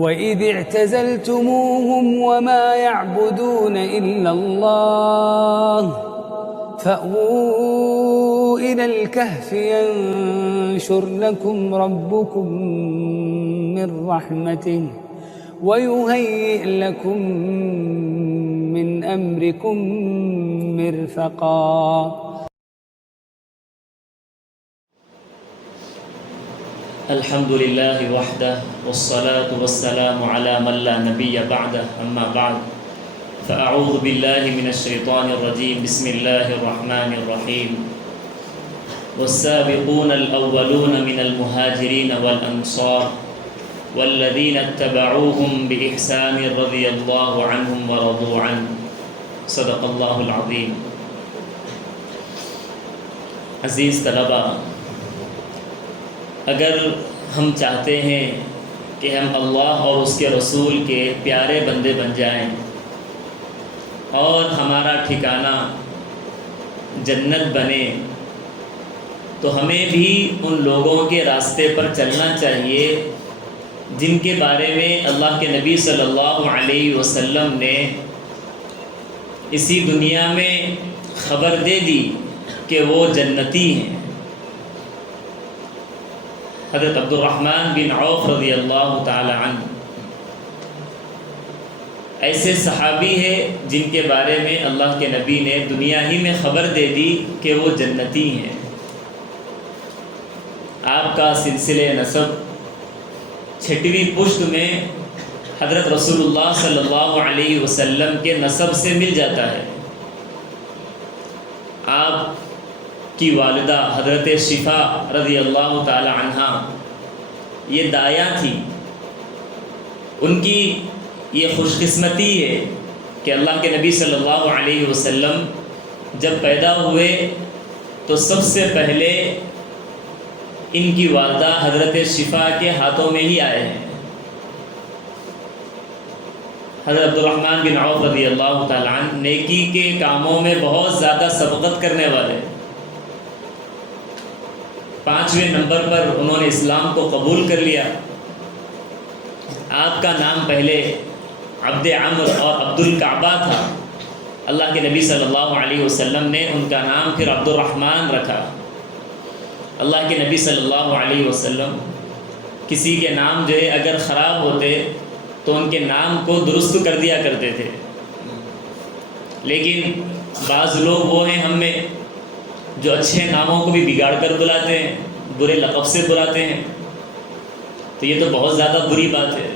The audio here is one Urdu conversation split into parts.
وَإِذِ اعْتَزَلْتُمُوهُمْ وَمَا يَعْبُدُونَ إِلَّا اللَّهَ فَأْوُوا إِلَى الْكَهْفِ يَنشُرْ لَكُمْ رَبُّكُمْ مِنْ رَحْمَتِهِ وَيُهَيِّئْ لَكُمْ مِنْ أَمْرِكُمْ مِرْفَقًا. الحمد لله وحده والصلاة والسلام على من لا نبي بعده أما بعد فأعوذ بالله من الشيطان الرجيم بسم الله الرحمن الرحيم والسابقون الأولون من المهاجرين والأنصار والذين اتبعوهم بإحسان رضي الله عنهم ورضوا عنه صدق الله العظيم. عزیز طلباء، اگر ہم چاہتے ہیں کہ ہم اللہ اور اس کے رسول کے پیارے بندے بن جائیں اور ہمارا ٹھکانہ جنت بنے، تو ہمیں بھی ان لوگوں کے راستے پر چلنا چاہیے جن کے بارے میں اللہ کے نبی صلی اللہ علیہ وسلم نے اسی دنیا میں خبر دے دی کہ وہ جنتی ہیں. حضرت عبد الرحمن بن عوف رضی اللہ تعالی عنہ ایسے صحابی ہے جن کے بارے میں اللہ کے نبی نے دنیا ہی میں خبر دے دی کہ وہ جنتی ہیں. آپ کا سلسلہ نسب 6ویں پشت میں حضرت رسول اللہ صلی اللہ علیہ وسلم کے نسب سے مل جاتا ہے. آپ کی والدہ حضرت شفا رضی اللہ تعالی عنہا یہ دایا تھی. ان کی یہ خوش قسمتی ہے کہ اللہ کے نبی صلی اللہ علیہ وسلم جب پیدا ہوئے تو سب سے پہلے ان کی والدہ حضرت شفا کے ہاتھوں میں ہی آئے ہیں. حضرت عبد الرحمن بن عوف رضی اللہ تعالی عنہ نیکی کے کاموں میں بہت زیادہ سبقت کرنے والے. 5ویں نمبر پر انہوں نے اسلام کو قبول کر لیا. آپ کا نام پہلے عبد عمر اور عبد الکعبہ تھا. اللہ کے نبی صلی اللہ علیہ وسلم نے ان کا نام پھر عبد الرحمن رکھا. اللہ کے نبی صلی اللہ علیہ وسلم کسی کے نام جو ہے اگر خراب ہوتے تو ان کے نام کو درست کر دیا کرتے تھے. لیکن بعض لوگ وہ ہیں ہم میں جو اچھے ناموں کو بھی بگاڑ کر بلاتے ہیں، برے لقب سے بلاتے ہیں، تو یہ تو بہت زیادہ بری بات ہے.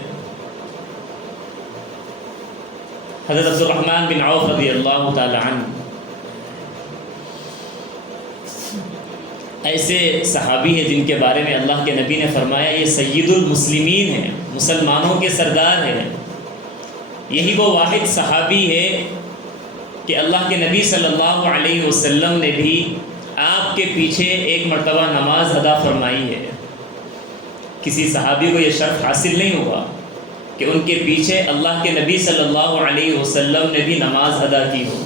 حضرت عبد الرحمن بن عوف رضی اللہ تعالی عنہ ایسے صحابی ہیں جن کے بارے میں اللہ کے نبی نے فرمایا یہ سید المسلمین ہیں، مسلمانوں کے سردار ہیں. یہی وہ واحد صحابی ہے کہ اللہ کے نبی صلی اللہ علیہ وسلم نے بھی آپ کے پیچھے ایک مرتبہ نماز ادا فرمائی ہے. کسی صحابی کو یہ شرف حاصل نہیں ہوا کہ ان کے پیچھے اللہ کے نبی صلی اللہ علیہ وسلم نے بھی نماز ادا کی ہو.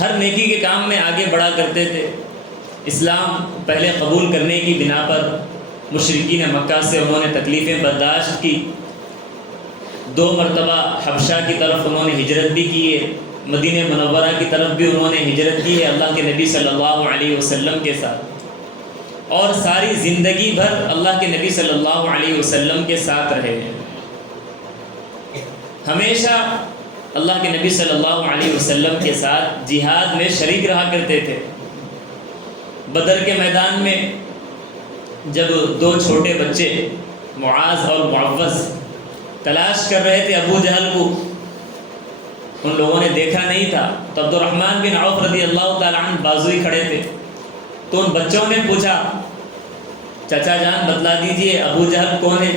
ہر نیکی کے کام میں آگے بڑھا کرتے تھے. اسلام پہلے قبول کرنے کی بنا پر مشرکین مکہ سے انہوں نے تکلیفیں برداشت کی. 2 مرتبہ حبشہ کی طرف انہوں نے ہجرت بھی کی ہے. مدینہ منورہ کی طرف بھی انہوں نے ہجرت کی ہے اللہ کے نبی صلی اللہ علیہ وسلم کے ساتھ. اور ساری زندگی بھر اللہ کے نبی صلی اللہ علیہ وسلم کے ساتھ رہے ہیں. ہمیشہ اللہ کے نبی صلی اللہ علیہ وسلم کے ساتھ جہاد میں شریک رہا کرتے تھے. بدر کے میدان میں جب 2 چھوٹے بچے معاذ اور معوذ تلاش کر رہے تھے ابو جہل کو، ان لوگوں نے دیکھا نہیں تھا، تو عبد الرحمن بن عوف رضی اللہ تعالی عنہ بازو ہی کھڑے تھے. تو ان بچوں نے پوچھا چچا جان بتلا دیجئے ابو جہل کون ہے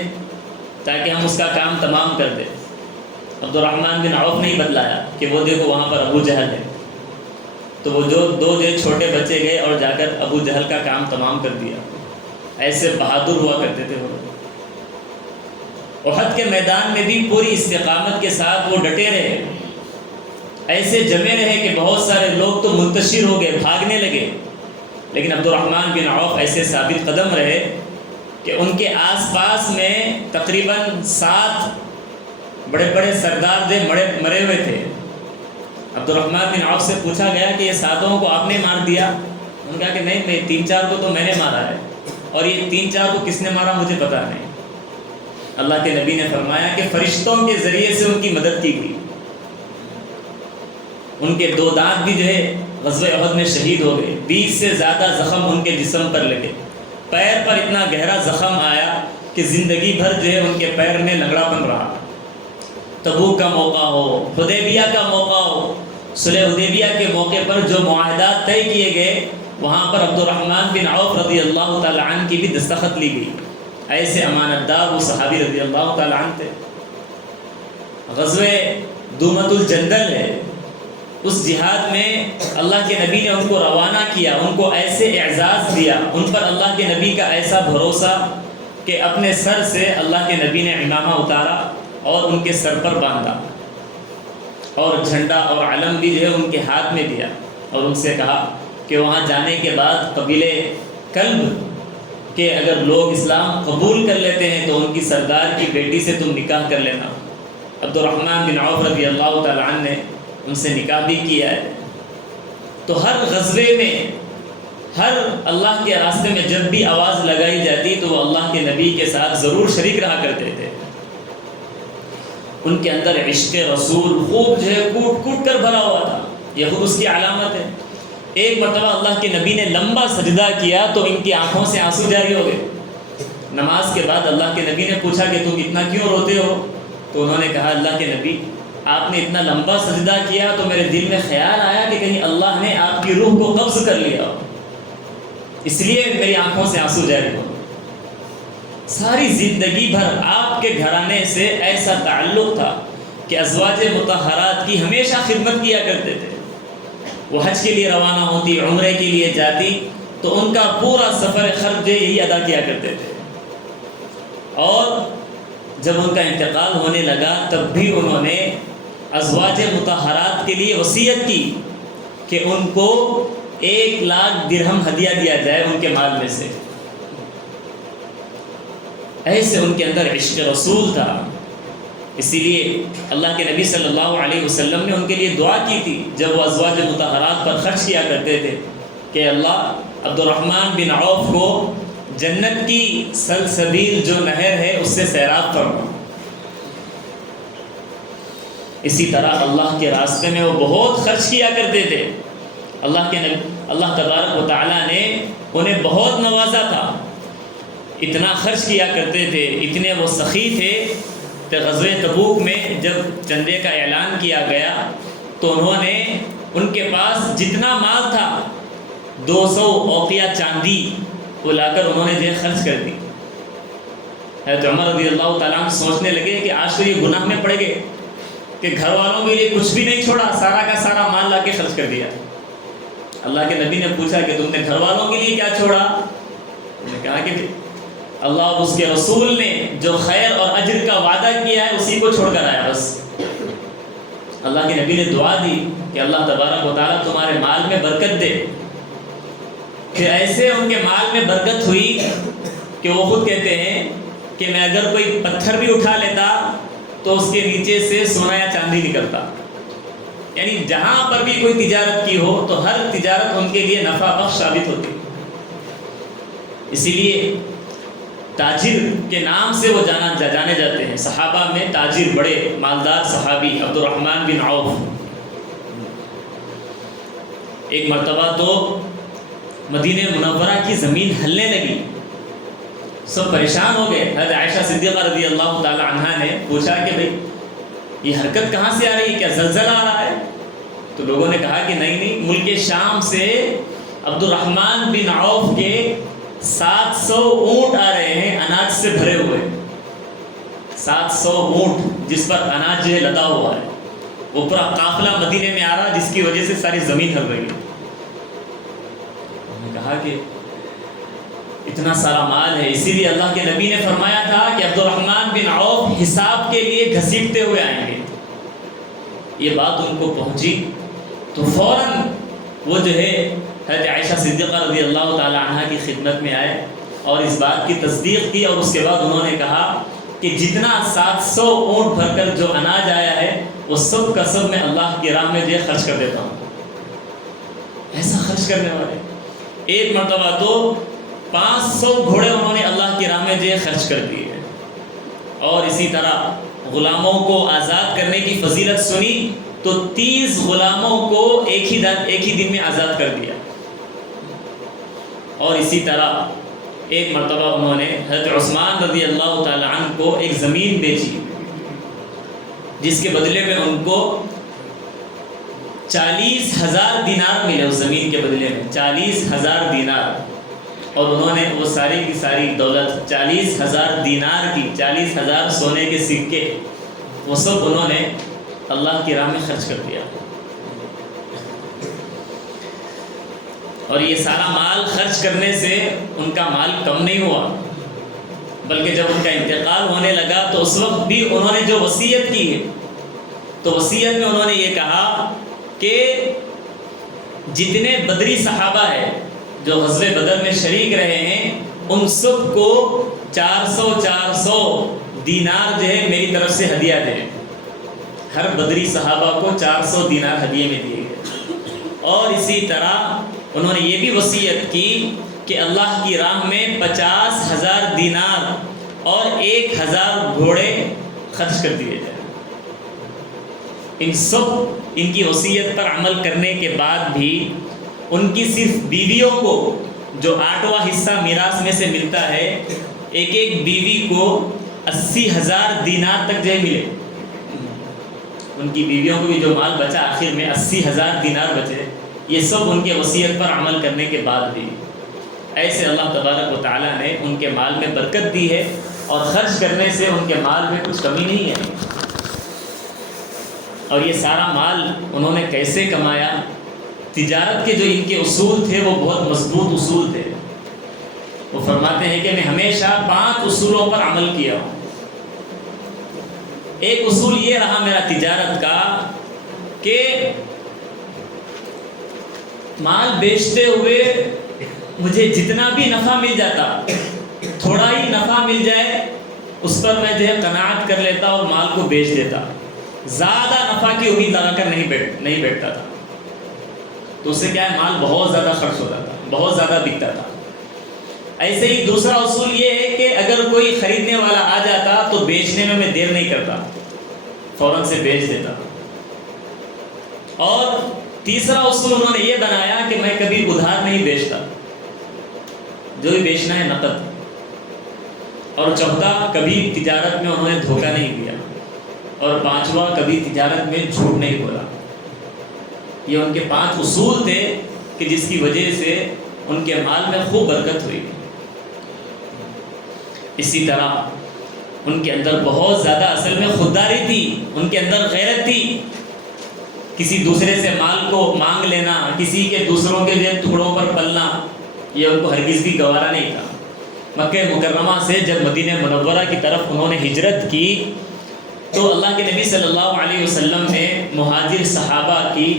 تاکہ ہم اس کا کام تمام کر دیں. عبد الرحمن بن عوف نے ہی بتلایا کہ وہ دیکھو وہاں پر ابو جہل ہے. تو وہ جو 2 چھوٹے بچے گئے اور جا کر ابو جہل کا کام تمام کر دیا. ایسے بہادر ہوا کرتے تھے وہ. احد کے میدان میں بھی پوری استقامت کے ساتھ وہ ڈٹے رہے. ایسے جمے رہے کہ بہت سارے لوگ تو منتشر ہو گئے، بھاگنے لگے، لیکن عبد الرحمن بن عوف ایسے ثابت قدم رہے کہ ان کے آس پاس میں تقریباً 7 بڑے بڑے سردار مرے ہوئے تھے۔ عبد الرحمن بن عوف سے پوچھا گیا کہ یہ 7 کو آپ نے مار دیا؟ انہوں نے کہا کہ نہیں، 3-4 کو تو میں نے مارا ہے، اور یہ 3-4 کو کس نے مارا مجھے پتہ نہیں۔ اللہ کے نبی نے فرمایا کہ فرشتوں کے ذریعے سے ان کی مدد کی گئی۔ ان کے 2 دانت بھی جو ہے غزوہ احد میں شہید ہو گئے، 20 سے زیادہ زخم ان کے جسم پر لگے، پیر پر اتنا گہرا زخم آیا کہ زندگی بھر جو ہے ان کے پیر میں لنگڑا پن رہا۔ تبوک کا موقع ہو، حدیبیہ کا موقع ہو، صلح حدیبیہ کے موقع پر جو معاہدات طے کیے گئے، وہاں پر عبد الرحمن بن عوف رضی اللہ تعالی عنہ کی بھی دستخط لی گئی۔ ایسے امانت دار وہ صحابی رضی اللہ تعالی عنہ تھے۔ غزوہ دومت الجندل ہے، اس جہاد میں اللہ کے نبی نے ان کو روانہ کیا، ان کو ایسے اعزاز دیا، ان پر اللہ کے نبی کا ایسا بھروسہ کہ اپنے سر سے اللہ کے نبی نے عمامہ اتارا اور ان کے سر پر باندھا، اور جھنڈا اور علم بھی جو ہے ان کے ہاتھ میں دیا، اور ان سے کہا کہ وہاں جانے کے بعد قبیلے کلب کہ اگر لوگ اسلام قبول کر لیتے ہیں تو ان کی سردار کی بیٹی سے تم نکاح کر لینا۔ عبد الرحمن بن عوف رضی اللہ تعالی عنہ نے ان سے نکاح بھی کیا ہے۔ تو ہر غزوے میں، ہر اللہ کے راستے میں جب بھی آواز لگائی جاتی تو وہ اللہ کے نبی کے ساتھ ضرور شریک رہا کرتے تھے۔ ان کے اندر عشق رسول خوب جو ہے کوٹ کوٹ کر بھرا ہوا تھا، یہ خود اس کی علامت ہے۔ ایک مرتبہ اللہ کے نبی نے لمبا سجدہ کیا تو ان کی آنکھوں سے آنسو جاری ہو گئے۔ نماز کے بعد اللہ کے نبی نے پوچھا کہ تم اتنا کیوں روتے ہو؟ تو انہوں نے کہا اللہ کے نبی، آپ نے اتنا لمبا سجدہ کیا تو میرے دل میں خیال آیا کہ کہیں اللہ نے آپ کی روح کو قبض کر لیا ہو، اس لیے میری آنکھوں سے آنسو جاری ہو۔ ساری زندگی بھر آپ کے گھرانے سے ایسا تعلق تھا کہ ازواج مطہرات کی ہمیشہ خدمت کیا کرتے تھے۔ وہ حج کے لیے روانہ ہوتی، عمرے کے لیے جاتی تو ان کا پورا سفر خرچ یہی ادا کیا کرتے تھے، اور جب ان کا انتقال ہونے لگا تب بھی انہوں نے ازواج مطہرات کے لیے وصیت کی کہ ان کو 1,00,000 درہم ہدیہ دیا جائے ان کے مال میں سے۔ ایسے ان کے اندر عشق رسول تھا، اسی لیے اللہ کے نبی صلی اللہ علیہ وسلم نے ان کے لیے دعا کی تھی جب وہ ازواج مطہرات پر خرچ کیا کرتے تھے کہ اللہ عبد الرحمن بن عوف کو جنت کی سلسبیل جو نہر ہے اس سے سیراب فرما۔ اسی طرح اللہ کے راستے میں وہ بہت خرچ کیا کرتے تھے۔ اللہ تبارک و تعالیٰ نے انہیں بہت نوازا تھا، اتنا خرچ کیا کرتے تھے، اتنے وہ سخی تھے کہ غزوہ تبوک میں جب چندے کا اعلان کیا گیا تو انہوں نے ان کے پاس جتنا مال تھا 200 اوقیہ چاندی وہ لا کر انہوں نے جو خرچ کر دی۔ حضرت عمر رضی اللہ تعالیٰ عنہ سوچنے لگے کہ آج تو یہ گناہ میں پڑ گئے کہ گھر والوں کے لیے کچھ بھی نہیں چھوڑا، سارا کا سارا مال لا کے خرچ کر دیا۔ اللہ کے نبی نے پوچھا کہ تم نے گھر والوں کے لیے کیا چھوڑا؟ انہوں نے کہا کہ اللہ اور اس کے رسول نے جو خیر اور اجر کا وعدہ کیا ہے اسی کو چھوڑ کر آیا بس۔ اللہ کے نبی نے دعا دی کہ اللہ تبارک و تعالیٰ تمہارے مال میں برکت دے۔ پھر ایسے ان کے مال میں برکت ہوئی کہ وہ خود کہتے ہیں کہ میں اگر کوئی پتھر بھی اٹھا لیتا تو اس کے نیچے سے سونا یا چاندی نکلتا، یعنی جہاں پر بھی کوئی تجارت کی ہو تو ہر تجارت ان کے لیے نفع بخش ثابت ہوتی۔ اسی لیے تاجر کے نام سے وہ جانے جاتے ہیں۔ صحابہ میں تاجر، بڑے مالدار صحابی عبد الرحمن بن عوف۔ ایک مرتبہ تو مدینہ منورہ کی زمین ہلنے لگی، سب پریشان ہو گئے۔ حضرت عائشہ صدیقہ رضی اللہ تعالی عنہا نے پوچھا کہ بھئی یہ حرکت کہاں سے آ رہی ہے، کیا زلزلہ آ رہا ہے؟ تو لوگوں نے کہا کہ نہیں، ملک شام سے عبد الرحمن بن عوف کے 700 اونٹ آ رہے ہیں اناج سے بھرے ہوئے۔ 700 اونٹ جس پر اناج لدا ہوا ہے، وہ پورا قافلہ مدینے میں آ رہا جس کی وجہ سے ساری زمین ہل رہی ہے۔ انہوں نے کہا کہ اتنا سارا مال ہے، اسی لیے اللہ کے نبی نے فرمایا تھا کہ عبد الرحمن بن عوف حساب کے لیے گھسیٹتے ہوئے آئیں گے۔ یہ بات ان کو پہنچی تو فوراً وہ جو ہے حضرت عائشہ صدیقہ رضی اللہ تعالی عنہا کی خدمت میں آئے اور اس بات کی تصدیق کی، اور اس کے بعد انہوں نے کہا کہ جتنا 700 اونٹ بھر کر جو اناج آیا ہے وہ سب کا سب میں اللہ کی راہ میں جو خرچ کر دیتا ہوں۔ ایسا خرچ کرنے والے، ایک مرتبہ تو 500 گھوڑے انہوں نے اللہ کی راہ میں جو خرچ کر دیے۔ اور اسی طرح غلاموں کو آزاد کرنے کی فضیلت سنی تو 30 غلاموں کو ایک ہی دن میں آزاد کر دیا۔ اور اسی طرح ایک مرتبہ انہوں نے حضرت عثمان رضی اللہ تعالی عنہ کو ایک زمین بیچی، جس کے بدلے میں ان کو 40,000 دینار ملے، اس زمین کے بدلے میں 40,000 دینار۔ اور انہوں نے وہ ساری کی ساری دولت 40,000 دینار کی، 40,000 سونے کے سکے، وہ سب انہوں نے اللہ کی راہ میں خرچ کر دیا۔ اور یہ سارا مال خرچ کرنے سے ان کا مال کم نہیں ہوا، بلکہ جب ان کا انتقال ہونے لگا تو اس وقت بھی انہوں نے جو وصیت کی ہے، تو وصیت میں انہوں نے یہ کہا کہ جتنے بدری صحابہ ہیں جو غزوہ بدر میں شریک رہے ہیں، ان سب کو 400 دینار جو ہے میری طرف سے ہدیہ دیں۔ ہر بدری صحابہ کو 400 دینار ہدیے میں دیے گئے۔ اور اسی طرح انہوں نے یہ بھی وصیت کی کہ اللہ کی راہ میں 50,000 دینار اور 1,000 گھوڑے خرچ کر دیے جائیں۔ ان کی وصیت پر عمل کرنے کے بعد بھی ان کی صرف بیویوں کو جو 8واں حصہ میراث میں سے ملتا ہے، ایک بیوی کو 80,000 دینار تک جو ہے ملے۔ ان کی بیویوں کو بھی جو مال بچا آخر میں 80,000 دینار بچے، یہ سب ان کے وصیت پر عمل کرنے کے بعد بھی۔ ایسے اللہ تبارک و تعالیٰ نے ان کے مال میں برکت دی ہے، اور خرچ کرنے سے ان کے مال میں کچھ کمی نہیں ہے۔ اور یہ سارا مال انہوں نے کیسے کمایا؟ تجارت کے جو ان کے اصول تھے وہ بہت مضبوط اصول تھے۔ وہ فرماتے ہیں کہ میں ہمیشہ 5 اصولوں پر عمل کیا ہوں۔ ایک اصول یہ رہا میرا تجارت کا کہ مال بیچتے ہوئے مجھے جتنا بھی نفع مل جاتا، تھوڑا ہی نفع مل جائے اس پر میں جو ہے قناعت کر لیتا اور مال کو بیچ دیتا۔ زیادہ نفع کی امید لگا کر نہیں بیٹھتا تھا، تو اس سے کیا ہے، مال بہت زیادہ خرچ ہوتا تھا، بہت زیادہ بکتا تھا۔ ایسے ہی دوسرا اصول یہ ہے کہ اگر کوئی خریدنے والا آ جاتا تو بیچنے میں دیر نہیں کرتا، فوراً سے بیچ دیتا۔ اور تیسرا اصول انہوں نے یہ بنایا کہ میں کبھی ادھار نہیں بیچتا، جو بھی بیچنا ہے نقد۔ اور چوتھا، کبھی تجارت میں انہوں نے دھوکہ نہیں دیا۔ اور پانچواں، کبھی تجارت میں جھوٹ نہیں بولا۔ یہ ان کے 5 اصول تھے کہ جس کی وجہ سے ان کے مال میں خوب برکت ہوئی۔ اسی طرح ان کے اندر بہت زیادہ اصل میں خودداری تھی، ان کے اندر غیرت تھی۔ کسی دوسرے سے مال کو مانگ لینا، کسی کے دوسروں کے ٹکڑوں پر پلنا، یہ ان کو ہرگز بھی گوارا نہیں تھا۔ مکہ مکرمہ سے جب مدینہ منورہ کی طرف انہوں نے ہجرت کی تو اللہ کے نبی صلی اللہ علیہ وسلم نے مہاجر صحابہ کی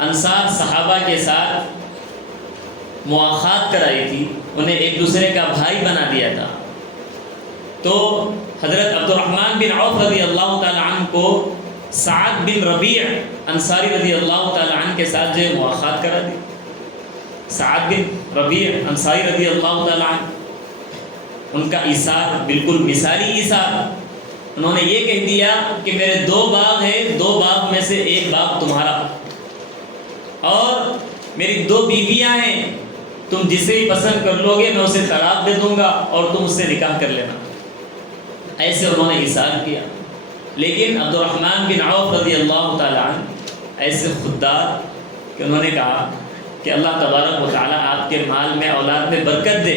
انصار صحابہ کے ساتھ مواخات کرائی تھی، انہیں ایک دوسرے کا بھائی بنا دیا تھا۔ تو حضرت عبد الرحمن بن عوف رضی اللہ تعالی عنہ کو سعد بن ربیع انصاری رضی اللہ تعالی عنہ کے ساتھ جو مواخات کرا دی۔ سعد بن ربیع انصاری رضی اللہ تعالی عنہ، ان کا ایثار بالکل مثالی ایثار۔ انہوں نے یہ کہہ دیا کہ میرے 2 باغ ہیں، 2 باغ میں سے 1 باغ تمہارا، اور میری 2 بیویاں ہیں، تم جسے بھی پسند کر لو گے میں اسے طلاق دے دوں گا اور تم اس سے نکاح کر لینا۔ ایسے انہوں نے ایثار کیا۔ لیکن عبد الرحمن بن عوف رضی اللہ تعالی عنہ ایسے خوددار کہ انہوں نے کہا کہ اللہ تبارک و تعالیٰ آپ کے مال میں اولاد میں برکت دے،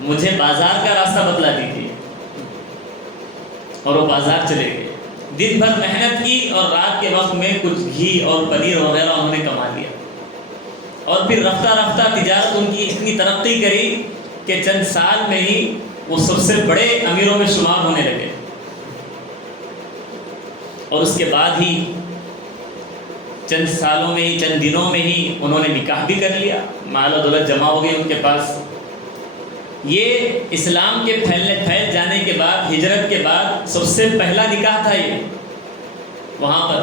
مجھے بازار کا راستہ بتلا دیجیے۔ اور وہ بازار چلے گئے، دن بھر محنت کی اور رات کے وقت میں کچھ گھی اور پنیر وغیرہ انہوں نے کما لیا۔ اور پھر رفتہ رفتہ تجارت ان کی اتنی ترقی کری کہ چند سال میں ہی وہ سب سے بڑے امیروں میں شمار ہونے لگے۔ اور اس کے بعد ہی چند سالوں میں ہی، چند دنوں میں ہی انہوں نے نکاح بھی کر لیا، مال و دولت جمع ہو گئی ان کے پاس۔ یہ اسلام کے پھیل جانے کے بعد، ہجرت کے بعد سب سے پہلا نکاح تھا یہ وہاں پر،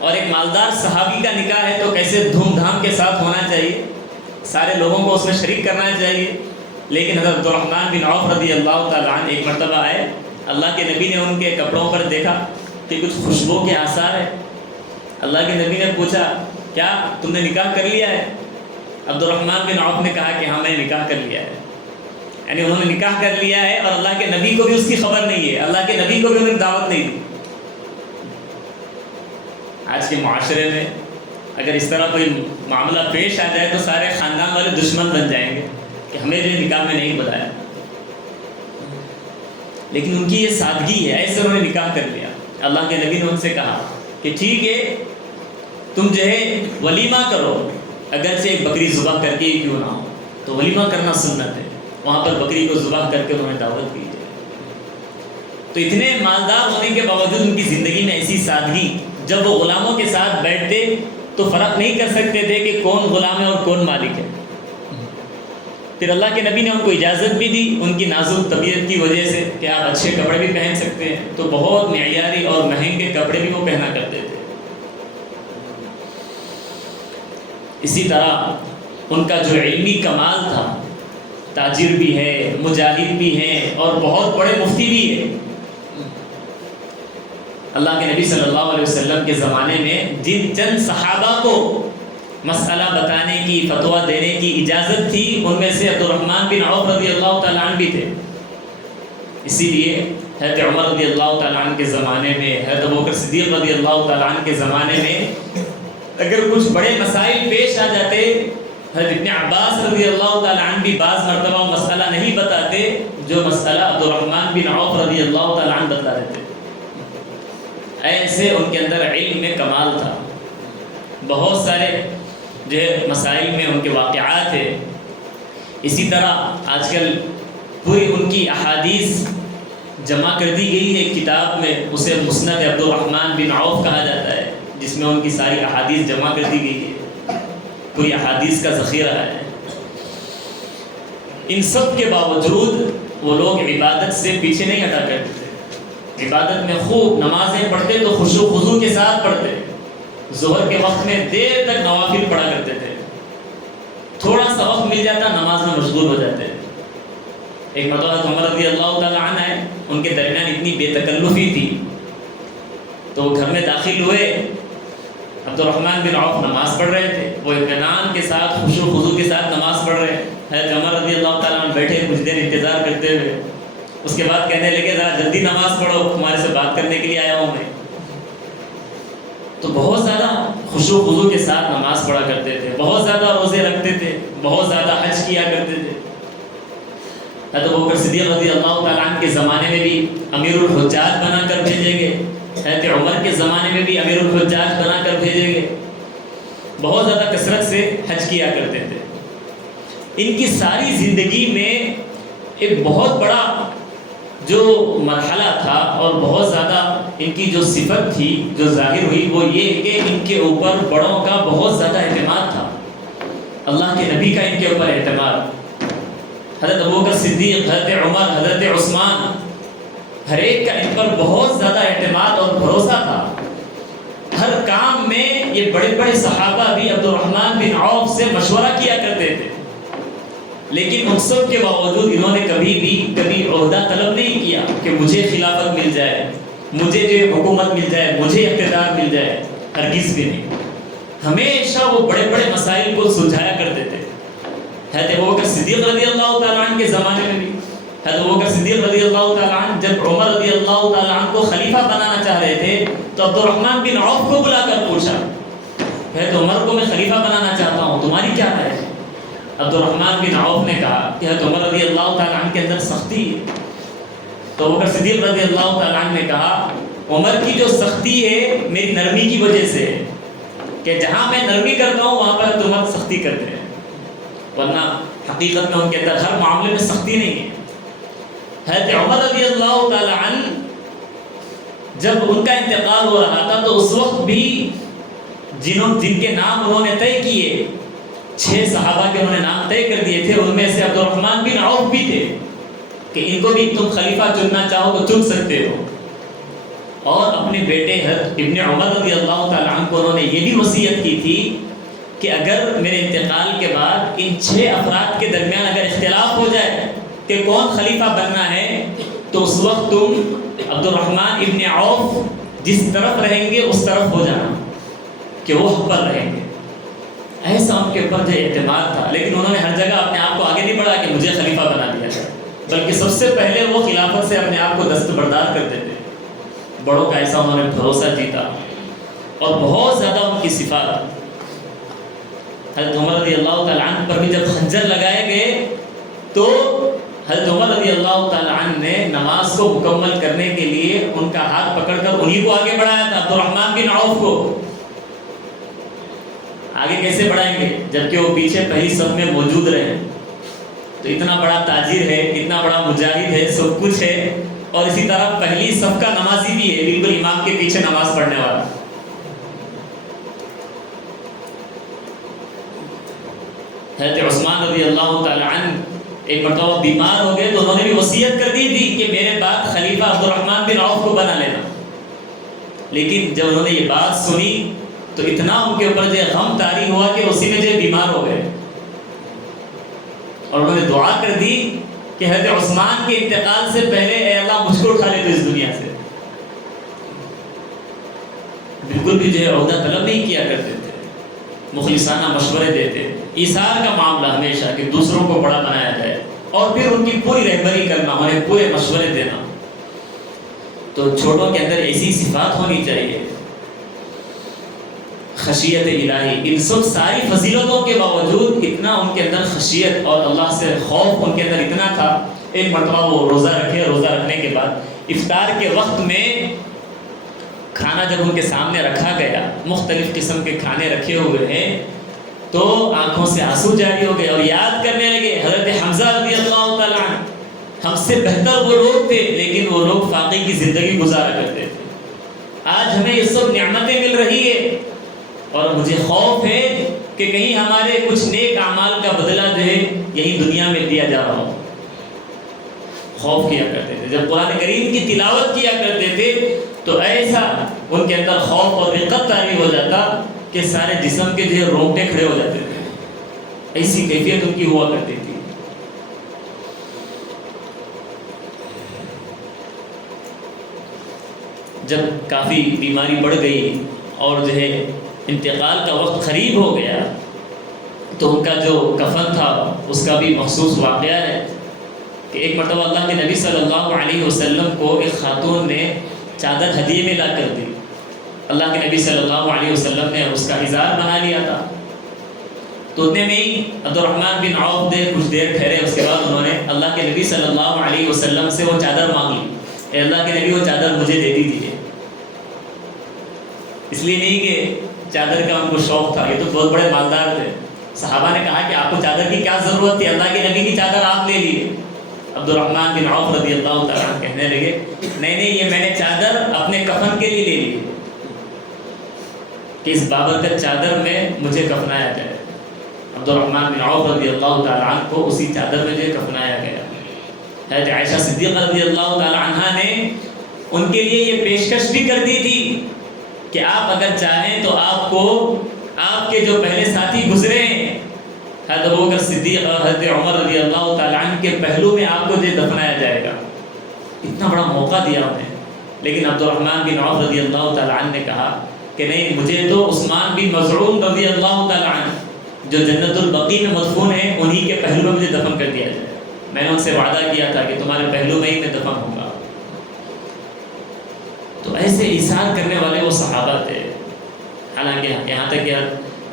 اور ایک مالدار صحابی کا نکاح ہے تو کیسے دھوم دھام کے ساتھ ہونا چاہیے، سارے لوگوں کو اس میں شریک کرنا چاہیے۔ لیکن حضرت عبد الرحمن بن عوف رضی اللہ تعالیٰ عنہ ایک مرتبہ آئے، اللہ کے نبی نے ان کے کپڑوں پر دیکھا کہ کچھ خوشبو کے آثار ہیں۔ اللہ کے نبی نے پوچھا کیا تم نے نکاح کر لیا ہے؟ عبد الرحمن بن عوف نے کہا کہ ہاں میں نے نکاح کر لیا ہے، یعنی انہوں نے نکاح کر لیا ہے اور اللہ کے نبی کو بھی اس کی خبر نہیں ہے، اللہ کے نبی کو بھی انہوں نے دعوت نہیں دی۔ آج کے معاشرے میں اگر اس طرح کوئی معاملہ پیش آ جائے تو سارے خاندان والے دشمن بن جائیں گے کہ ہمیں جو نکاح میں نہیں بتایا، لیکن ان کی یہ سادگی ہے، ایسے انہوں نے نکاح کر لیا۔ اللہ کے نبی نے ان سے کہا کہ ٹھیک ہے تم جو ہے ولیمہ کرو، اگرچہ ایک بکری ذبح کر کے کیوں نہ ہو، تو ولیمہ کرنا سنت ہے، وہاں پر بکری کو ذبح کر کے انہوں نے دعوت دی ہے۔ تو اتنے مالدار ہونے کے باوجود ان کی زندگی میں ایسی سادگی، جب وہ غلاموں کے ساتھ بیٹھتے تو فرق نہیں کر سکتے تھے کہ کون غلام ہے اور کون مالک ہے۔ پھر اللہ کے نبی نے ان کو اجازت بھی دی ان کی نازک طبیعت کی وجہ سے کہ آپ اچھے کپڑے بھی پہن سکتے ہیں، تو بہت معیاری اور مہنگے کپڑے بھی وہ پہنا کرتے تھے۔ اسی طرح ان کا جو علمی کمال تھا، تاجر بھی ہے، مجاہد بھی ہیں اور بہت بڑے مفتی بھی ہیں۔ اللہ کے نبی صلی اللہ علیہ وسلم کے زمانے میں جن چند صحابہ کو مسئلہ بتانے کی، فتویٰ دینے کی اجازت تھی، ان میں سے عبد الرحمن بن عوف رضی اللہ تعالیٰ عنہ بھی تھے۔ اسی لیے حضرت عمر رضی اللہ تعالیٰ عنہ کے زمانے میں، حضرت ابوبکر صدیق رضی اللہ تعالیٰ عنہ کے زمانے میں اگر کچھ بڑے مسائل پیش آ جاتے، حضرت ابن عباس رضی اللہ تعالیٰ عنہ بھی بعض مرتبہ مسئلہ نہیں بتاتے جو مسئلہ عبد الرحمن بن عوف رضی اللہ تعالیٰ عنہ بتا دیتے۔ ایسے ان کے اندر علم میں کمال تھا، بہت سارے جو مسائل میں ان کے واقعات ہیں۔ اسی طرح آج کل پوری ان کی احادیث جمع کر دی گئی ہے کتاب میں، اسے مسند عبد الرحمن بن عوف کہا جاتا ہے، جس میں ان کی ساری احادیث جمع کر دی گئی ہے، پوری احادیث کا ذخیرہ ہے۔ ان سب کے باوجود وہ لوگ عبادت سے پیچھے نہیں ہٹا کرتے تھے، عبادت میں خوب نمازیں پڑھتے تو خشوع و خضوع کے ساتھ پڑھتے، ظہر کے وقت میں دیر تک نوافل پڑھا کرتے تھے، تھوڑا سا وقت مل جاتا نماز میں مشغول ہو جاتے۔ ایک مرتبہ عمر رضی اللہ تعالیٰ عنہ ہے، ان کے درمیان اتنی بے تکلفی تھی تو وہ گھر میں داخل ہوئے، عبد الرحمن بن عوف نماز پڑھ رہے تھے، وہ اطمینان کے ساتھ خشوع و خضوع کے ساتھ نماز پڑھ رہے ہیں۔ حضرت عمر رضی اللہ تعالیٰ عنہ بیٹھے کچھ دیر انتظار کرتے ہوئے، اس کے بعد کہنے لگے ذرا جلدی نماز پڑھو، تمہارے سے بات کرنے کے لیے آیا ہوں میں۔ تو بہت زیادہ خشوع و خضوع کے ساتھ نماز پڑھا کرتے تھے، بہت زیادہ روزے رکھتے تھے، بہت زیادہ حج کیا کرتے تھے۔ حضرت ابوبکر صدیق رضی اللہ تعالیٰ عنہ کے زمانے میں بھی امیر الحجاج بنا کر بھیجے گئے، حضرت عمر کے زمانے میں بھی امیر الحجاج بنا کر بھیجے گئے، بہت زیادہ کثرت سے حج کیا کرتے تھے۔ ان کی ساری زندگی میں ایک بہت بڑا جو مرحلہ تھا اور بہت زیادہ ان کی جو صفت تھی جو ظاہر ہوئی وہ یہ کہ ان کے اوپر بڑوں کا بہت زیادہ اعتماد تھا، اللہ کے نبی کا ان کے اوپر اعتماد، حضرت ابوبکر صدیق، حضرت عمر، حضرت عثمان، ہر ایک کا ان پر بہت زیادہ اعتماد اور بھروسہ تھا۔ ہر کام میں یہ بڑے بڑے صحابہ بھی عبد الرحمن بن عوف سے مشورہ کیا کرتے تھے، لیکن ان سب کے باوجود انہوں نے کبھی عہدہ طلب نہیں کیا کہ مجھے خلافت مل جائے، مجھے جو حکومت مل جائے، مجھے اقتدار مل جائے، ہرگز بھی نہیں۔ ہمیشہ وہ بڑے بڑے مسائل کو سلجھایا کرتے تھے۔ حضرت ابوبکر صدیق رضی اللہ تعالیٰ عنہ کے زمانے میں بھی حضرت ابوبکر صدیق رضی اللہ تعالیٰ عنہ جب عمر رضی اللہ تعالیٰ عنہ کو خلیفہ بنانا چاہ رہے تھے تو عبد الرحمن بن عوف کو بلا کر پوچھا، حضرت عمر کو میں خلیفہ بنانا چاہتا ہوں، تمہاری کیا رائے ہے؟ عبد الرحمن بن عوف نے کہا کہ حضرت عمر رضی اللہ تعالیٰ عنہ کے اندر سختی ہے، تو ابوبکر صدیق رضی اللہ تعالیٰ عنہ نے کہا عمر کی جو سختی ہے میری نرمی کی وجہ سے ہے، کہ جہاں میں نرمی کرتا ہوں وہاں پر عمر سختی کرتے ہیں، ورنہ حقیقت میں ان کے اندر ہر معاملے میں سختی نہیں ہے۔ حضرت عمر رضی اللہ تعالیٰ عنہ جب ان کا انتقال ہو رہا تھا تو اس وقت بھی جن کے نام انہوں نے طے کیے 6 صحابہ کے انہوں نے نام طے کر دیے تھے، ان میں سے عبد الرحمن بن عوف بھی تھے کہ ان کو بھی تم خلیفہ چننا چاہو تو چن سکتے ہو۔ اور اپنے بیٹے حضرت ابن عمر رضی اللہ تعالیٰ عنہ کو انہوں نے یہ بھی وصیت کی تھی کہ اگر میرے انتقال کے بعد ان 6 افراد کے درمیان اگر اختلاف ہو جائے کہ کون خلیفہ بننا ہے تو اس وقت تم عبد الرحمن ابن عوف جس طرف رہیں گے اس طرف ہو جانا کہ وہ حق پر رہیں گے۔ ایسا ان کے اوپر جو اعتماد تھا، لیکن انہوں نے ہر جگہ اپنے آپ کو آگے نہیں بڑھا کہ مجھے خلیفہ بنا دیا جائے، بلکہ سب سے پہلے وہ خلافت سے اپنے آپ کو دستبردار کرتے تھے۔ بڑوں کا ایسا انہوں نے بھروسہ جیتا، اور بہت زیادہ ان کی صفات۔ حضرت عمر رضی اللہ تعالیٰ عنہ پر بھی جب خنجر لگائے گئے تو حضرت عمر رضی اللہ تعالیٰ عنہ نے نماز کو مکمل کرنے کے لیے ان کا ہاتھ پکڑ کر انہی کو آگے بڑھایا تھا، عبد الرحمن بن عوف کو۔ آگے کیسے بڑھائیں گے جبکہ وہ پیچھے پہلی صف میں موجود رہے؟ تو اتنا بڑا تاجر ہے، اتنا بڑا مجاہد ہے، سب کچھ ہے، اور اسی طرح پہلی صف کا نمازی بھی ہے، بالکل امام کے پیچھے نماز پڑھنے والا۔ حضرت عثمان رضی اللہ تعالی عنہ ایک مرتبہ بیمار ہو گئے تو انہوں نے بھی وصیت کر دی تھی کہ میرے بعد خلیفہ عبد الرحمن بن عوف کو بنا لینا، لیکن جب انہوں نے یہ بات سنی تو اتنا ان کے اوپر جو غم طاری ہوا کہ اسی میں جو بیمار ہو گئے، اور انہوں نے دعا کر دی کہ حضرت عثمان کے انتقال سے پہلے اے اللہ مجھ کو اٹھا لے تو اس دنیا سے۔ بالکل بھی جو ہے عہدہ طلب نہیں کیا کرتے تھے، مخلصانہ مشورے دیتے، ایثار کا معاملہ ہمیشہ کہ دوسروں کو بڑا بنایا جائے، اور پھر ان کی پوری رہبری کرنا، انہیں پورے مشورے دینا۔ تو چھوٹوں کے اندر ایسی صفات ہونی چاہیے، خشیت الہی۔ ان سب ساری فضیلتوں کے باوجود اتنا ان کے اندر خشیت اور اللہ سے خوف ان کے اندر اتنا تھا۔ ایک مرتبہ وہ روزہ رکھے، روزہ رکھنے کے بعد افطار کے وقت میں کھانا جب ان کے سامنے رکھا گیا، مختلف قسم کے کھانے رکھے ہوئے ہیں، تو آنکھوں سے آنسو جاری ہو گئے اور یاد کرنے لگے حضرت حمزہ رضی اللہ تعالیٰ عنہ، ہم سے بہتر وہ لوگ تھے لیکن وہ لوگ فاقے کی زندگی گزارا کرتے تھے، آج ہمیں یہ سب نعمتیں مل رہی ہے اور مجھے خوف ہے کہ کہیں ہمارے کچھ نیک اعمال کا بدلہ جو ہے یہی دنیا میں دیا جا رہا ہو۔ خوف کیا کرتے تھے، جب قرآن کریم کی تلاوت کیا کرتے تھے تو ایسا ان کے اندر خوف اور رقت طاری ہو جاتا کہ سارے جسم کے جو رونگٹے کھڑے ہو جاتے تھے، ایسی کیفیت ان کی ہوا کرتی تھی۔ جب کافی بیماری بڑھ گئی اور جو ہے انتقال کا وقت قریب ہو گیا تو ان کا جو کفن تھا اس کا بھی مخصوص واقعہ ہے کہ ایک مرتبہ اللہ کے نبی صلی اللہ علیہ وسلم کو ایک خاتون نے چادر ہدیے میں لا کر دی۔ اللہ کے نبی صلی اللہ علیہ وسلم نے اس کا اظہار بنا لیا تھا، تو اتنے میں ہی عبد الرحمن بن عوف نے کچھ دیر ٹھہرے، اس کے بعد انہوں نے اللہ کے نبی صلی اللہ علیہ وسلم سے وہ چادر مانگ لی، اے اللہ کے نبی وہ چادر مجھے دے دیجیے۔ اس لیے نہیں کہ چادر کا ان کو شوق تھا، یہ تو بہت بڑے مالدار تھے، صحابہ نے کہا کہ آپ کو چادر کی کیا ضرورت تھی، اللہ کے نبی کی چادر آپ لے لیے۔ عبد الرحمن بن عوف رضی اللہ تعالیٰ عنہ کہنے لگے نہیں یہ میں نے چادر اپنے کفن کے لیے لے لی کہ اس بابرکت چادر میں مجھے کفنایا جائے۔ عبد الرحمن بن عوف رضی اللہ تعالیٰ عنہ کو اسی چادر میں جو کفنایا گیا۔ حضرت عائشہ صدیقہ رضی اللہ تعالیٰ عنہا نے ان کے لیے یہ پیشکش بھی کر دی تھی کہ آپ اگر چاہیں تو آپ کو آپ کے جو پہلے ساتھی گزرے ہیں حضرت ابوبکر صدیق اور حضرت عمر رضی اللہ تعالیٰ عنہ کے پہلو میں آپ کو جو دفنایا جائے گا، اتنا بڑا موقع دیا انہیں۔ لیکن عبد الرحمن بن عوف رضی اللہ تعالیٰ عنہ نے کہا کہ نہیں، مجھے تو عثمان بن مظعون رضی اللہ تعالیٰ عنہ جو جنت البقیع میں مدفون ہیں انہی کے پہلو میں مجھے دفن کر دیا جائے، میں نے ان سے وعدہ کیا تھا کہ تمہارے پہلو میں ہی میں دفن ہوں گا۔ تو ایسے ایثار کرنے والے وہ صحابہ تھے۔ حالانکہ یہاں تک کہ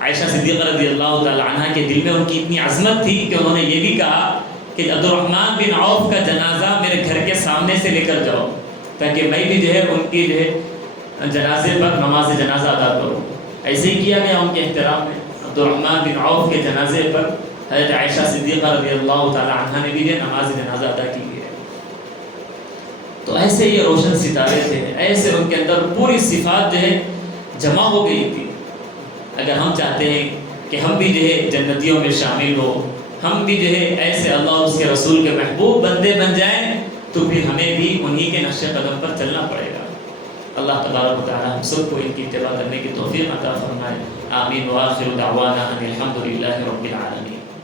عائشہ صدیقہ رضی اللہ تعالیٰ عنہ کے دل میں ان کی اتنی عظمت تھی کہ انہوں نے یہ بھی کہا کہ عبد الرحمن بن عوف کا جنازہ میرے گھر کے سامنے سے لے کر جاؤ تاکہ میں بھی جو ہے ان کی جو ہے جنازے پر نماز جنازہ ادا کروں۔ ایسے ہی کیا گیا ان کے احترام میں، عبد الرحمن بن عوف کے جنازے پر حضرت عائشہ صدیقہ رضی اللہ تعالیٰ عنہ نے بھی جو نماز جنازہ ادا کی ہے۔ تو ایسے یہ روشن ستارے تھے، ایسے ان کے اندر پوری صفات جو ہے جمع ہو گئی تھی۔ اگر ہم چاہتے ہیں کہ ہم بھی جو ہے جنتیوں میں شامل ہو، ہم بھی جو ہے ایسے اللہ اور اس کے رسول کے محبوب بندے بن جائیں، تو پھر ہمیں بھی انہی کے نقش قدم پر چلنا پڑے گا۔ اللہ تبارک و تعالی ہم سب کو ان کی اتباع کرنے کی توفیق عطا فرمائے۔ آمین وآخر دعوانا ان الحمد للہ رب العالمین۔